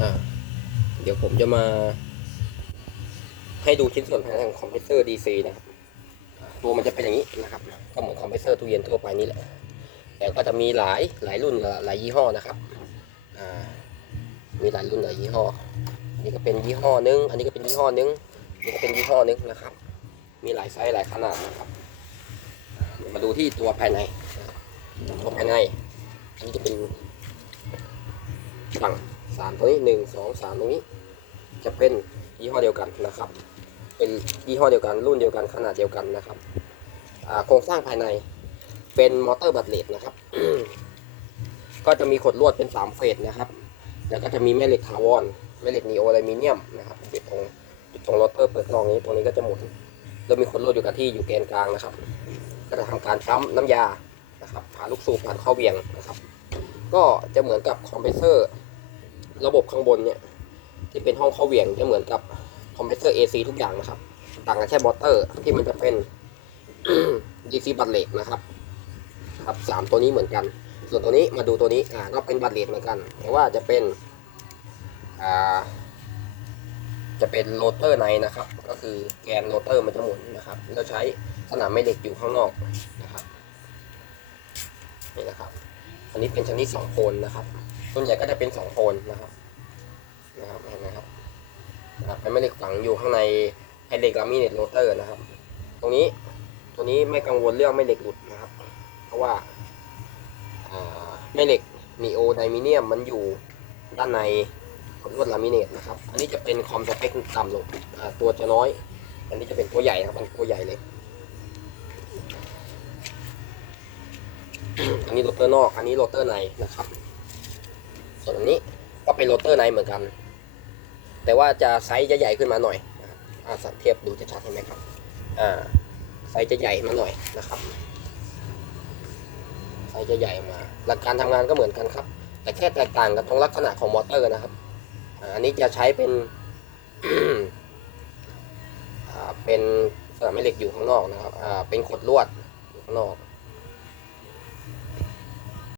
อ่าเดี๋ยวผมจะมา ให้ดูชิ้นส่วนภายในของคอมเพรสเซอร์ DC นะครับ ตัวมันจะเป็นอย่างนี้นะครับ ก็เหมือนคอมเพรสเซอร์ตู้เย็นทั่วไปนี่แหละ แต่ก็จะมีหลายหลายรุ่นหลายยี่ห้อนะครับ อ่า มีหลายรุ่นหลายยี่ห้ออันนี้ก็เป็นยี่ห้อนึง อันนี้ก็เป็นยี่ห้อนึงอันนี้ก็เป็นยี่ห้อนึงนะครับ มีหลายไซส์หลายขนาดนะครับ มาดูที่ตัวภายในตัวภายใน อันนี้จะเป็นฝั่ง สามตัวนี้หนึ่งสองสามตรงนี้ จะเป็นยี่ห้อเดียวกันนะครับ เป็นยี่ห้อเดียวกันรุ่นเดียวกันขนาดเดียวกันนะครับโครงสร้างภายในเป็นมอเตอร์บัตเลตนะครับ ก็จะมีขดลวดเป็น3เฟสนะครับ แล้วก็จะมีแม่เหล็กถาวรแม่เหล็กนีโออลูมิเนียมนะครับติดตรงติดตรงโรเตอร์เปิดกล่องนี้ตรงนี้ก็จะหมุนแล้วมีขดลวดอยู่กับที่อยู่แกนกลางนะครับ ก็จะทำการปั๊มน้ำยานะครับผ่านลูกสูบผ่านเข้าเวียงนะครับ ก็จะเหมือนกับคอมเพรสเซอร์ ระบบข้างบนเนี่ยที่เป็นห้องเข้าเวียงจะเหมือนกับคอมเพรสเซอร์ AC ทุกอย่างนะครับ ต่างกันแค่มอเตอร์ที่มันจะเป็น DC บัตเลตนะครับ ครับสามตัวนี้เหมือนกัน ส่วนตัวนี้มาดูตัวนี้อ่าก็เป็นบัตเลตเหมือนกัน แต่ว่าจะเป็นอ่าจะเป็นโรเตอร์ในนะครับ ก็คือแกนโรเตอร์มันจะหมุนนะครับ เราใช้สนามแม่เหล็กอยู่ข้างนอกนะครับนี่นะครับ อันนี้เป็นชนิดสองโคนนะครับ ส่วนใหญ่ก็จะเป็นสองโคนนะครับนะครับเห็นไหมครับนะครับเป็นแม่เหล็กฝังอยู่ข้างในไฮเดรกลามิเนตโรเตอร์นะครับ ตรงนี้ตัวนี้ไม่กังวลเรื่องแม่เหล็กหลุดนะครับ เพราะว่าแม่เหล็กนีโอไดมิเนียมมันอยู่ด้านในของลวดลามิเนตนะครับ อันนี้จะเป็นคอมสเปคต่ำลงตัวจะน้อย อันนี้จะเป็นตัวใหญ่นะครับอันตัวใหญ่เลยอันนี้โรเตอร์นอก อันนี้โรเตอร์ในนะครับ ส่วนอันนี้ก็เป็นโรเตอร์ในเหมือนกัน แต่ว่าจะไซส์จะใหญ่ขึ้นมาหน่อยอ่าสังเทียบดูจะชัดเห็นไหมครับอ่าไซส์จะใหญ่มาหน่อยนะครับไซส์จะใหญ่มา หลักการทำงานก็เหมือนกันครับ แต่แค่แตกต่างกันตรงลักษณะของมอเตอร์นะครับอันนี้จะใช้เป็นเป็นสนามแม่เหล็กอยู่ข้างนอกนะครับเป็นขดลวดอยู่ข้างนอก